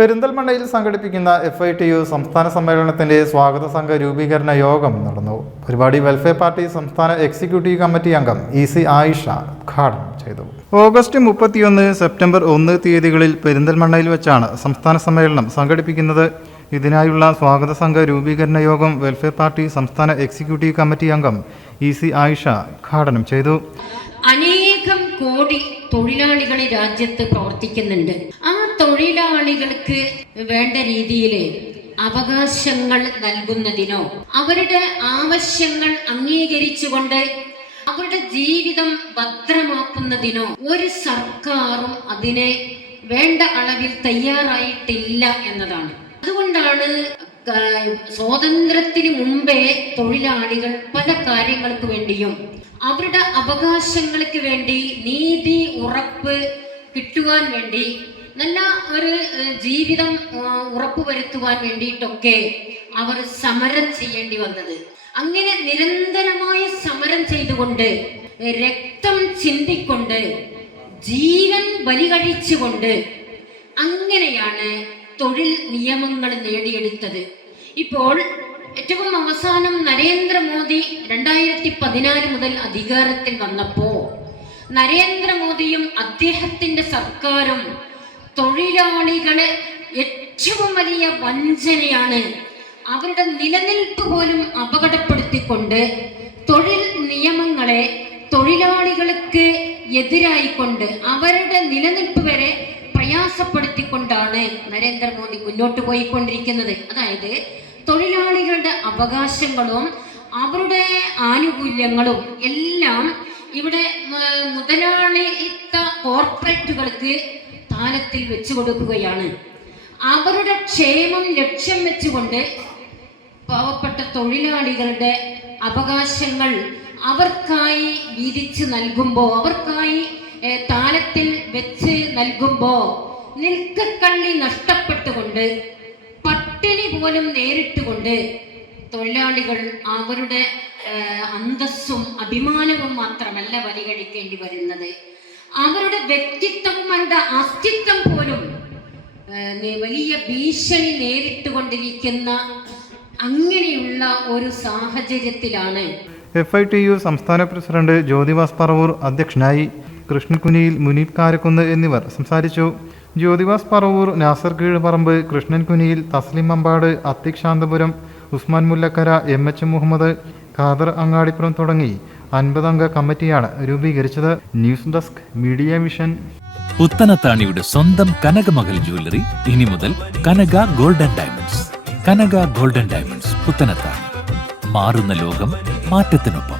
പെരിന്തൽമണ്ണയിൽ സംഘടിപ്പിക്കുന്ന F I T U സംസ്ഥാന സമ്മേളനത്തിന്റെ സ്വാഗത സംഘ രൂപീകരണ യോഗം നടന്നു. പരിപാടി വെൽഫെയർ പാർട്ടി സംസ്ഥാന എക്സിക്യൂട്ടീവ് കമ്മിറ്റി അംഗം ഇ സി ആയിഷ ഉദ്ഘാടനം ചെയ്തു. ഓഗസ്റ്റ് മുപ്പത്തിയൊന്ന് സെപ്റ്റംബർ ഒന്ന് തീയതികളിൽ പെരിന്തൽമണ്ണയിൽ വെച്ചാണ് സംസ്ഥാന സമ്മേളനം സംഘടിപ്പിക്കുന്നത്. ഇതിനായുള്ള സ്വാഗത സംഘ രൂപീകരണ യോഗം വെൽഫെയർ പാർട്ടി സംസ്ഥാന എക്സിക്യൂട്ടീവ് കമ്മിറ്റി അംഗം ഇ സി ആയിഷ ഉദ്ഘാടനം ചെയ്തു. അനേകം കോടി തൊഴിലാളികൾ രാജ്യത്ത് പ്രവർത്തിക്കുന്നുണ്ട്. ആ തൊഴിലാളികൾക്ക് വേണ്ട രീതിയിൽ അവകാശങ്ങൾ നൽകുന്നതിനോ അവരുടെ ആവശ്യങ്ങൾ അംഗീകരിച്ചുകൊണ്ട് അവരുടെ ജീവിതം ഭദ്രമാക്കുന്നതിനോ ഒരു സർക്കാരും അതിനെ വേണ്ട അളവിൽ തയ്യാറായിട്ടില്ല എന്നതാണ്. അതുകൊണ്ടാണ് സ്വാതന്ത്ര്യത്തിന് മുമ്പേ തൊഴിലാളികൾ പല കാര്യങ്ങൾക്ക് വേണ്ടിയും അവരുടെ അവകാശങ്ങൾക്ക് വേണ്ടി നീതി ഉറപ്പ് കിട്ടുവാൻ വേണ്ടി നല്ല ഒരു ജീവിതം ഉറപ്പുവരുത്തുവാൻ വേണ്ടിയിട്ടൊക്കെ അവർ സമരം ചെയ്യേണ്ടി വന്നത്. അങ്ങനെ നിരന്തരമായ സമരം ചെയ്തുകൊണ്ട് രക്തം ചിന്തിക്കൊണ്ട് ജീവൻ ബലികഴിച്ചുകൊണ്ട് അങ്ങനെയാണ് തൊഴിൽ നിയമങ്ങൾ നേടിയെടുത്തത്. ഇപ്പോൾ ഏറ്റവും അവസാനം നരേന്ദ്രമോദി രണ്ടായിരത്തി പതിനാല് മുതൽ അധികാരത്തിൽ വന്നപ്പോ നരേന്ദ്രമോദിയും അദ്ദേഹത്തിന്റെ സർക്കാരും തൊഴിലാളികളെ ഏറ്റവും വലിയ വഞ്ചനയാണ്. അവരുടെ നിലനിൽപ്പ് പോലും അപകടപ്പെടുത്തിക്കൊണ്ട് തൊഴിൽ നിയമങ്ങളെ തൊഴിലാളികൾക്ക് എതിരായിക്കൊണ്ട് അവരുടെ നിലനിൽപ്പ് വരെ പ്രയാസപ്പെടുത്തിക്കൊണ്ടാണ് നരേന്ദ്രമോദി മുന്നോട്ട് പോയിക്കൊണ്ടിരിക്കുന്നത്. അതായത് തൊഴിലാളികളുടെ അവകാശങ്ങളും അവരുടെ ആനുകൂല്യങ്ങളും എല്ലാം ഇവിടെ മുതലാളിത്ത കോർപ്പറേറ്റുകൾക്ക് താലത്തിൽ വെച്ചു കൊടുക്കുകയാണ്. അവരുടെ ക്ഷേമം ലക്ഷ്യം വെച്ചുകൊണ്ട് പാവപ്പെട്ട തൊഴിലാളികളുടെ അവകാശങ്ങൾ അവർക്കായി വിരിച്ച് നൽകുമ്പോൾ അവർക്കായി താലത്തിൽ വെച്ച് നൽകുമ്പോൾ നിൽക്കക്കള്ളി നഷ്ടപ്പെട്ടുകൊണ്ട് പട്ടിണി പോലും നേരിട്ടുകൊണ്ട് തൊഴിലാളികൾ അവരുടെ അന്തസ്സും അഭിമാനവും മാത്രമല്ല ബലികഴിക്കേണ്ടി വരുന്നത്. അവരുടെ വ്യക്തിത്വവും അവരുടെ അസ്തിത്വം പോലും വലിയ ഭീഷണി നേരിട്ടുകൊണ്ടിരിക്കുന്ന അങ്ങനെയുള്ള ഒരു സാഹചര്യത്തിലാണ്. എഫ് ഐ ടി യു സംസ്ഥാന പ്രസിഡന്റ് ജ്യോതിവാസ് പറവൂർ അധ്യക്ഷനായി കൃഷ്ണൻകുനിയിൽ മുനീബ് കാരക്കുന്ന് എന്നിവർ സംസാരിച്ചു. ജ്യോതിവാസ് പറവൂർ നാസർ കീഴ്പറമ്പ് കൃഷ്ണൻകുനിയിൽ തസ്ലിം അമ്പാട് അത്തിക് ശാന്തപുരം ഉസ്മാൻ മുല്ലക്കര എം എച്ച് മുഹമ്മദ് ഖാദർ അങ്ങാടിപ്പുറം തുടങ്ങി അൻപതംഗ കമ്മിറ്റിയാണ് രൂപീകരിച്ചത്. News desk media mission. പുത്തനത്താണിയുടെ സ്വന്തം കനകമകൽ ജ്വല്ലറി. ഇനി മുതൽ Kanaka golden diamonds. Kanaka golden diamonds Puthanathani. മാറുന്ന ലോകം മാറ്റത്തിനൊപ്പം.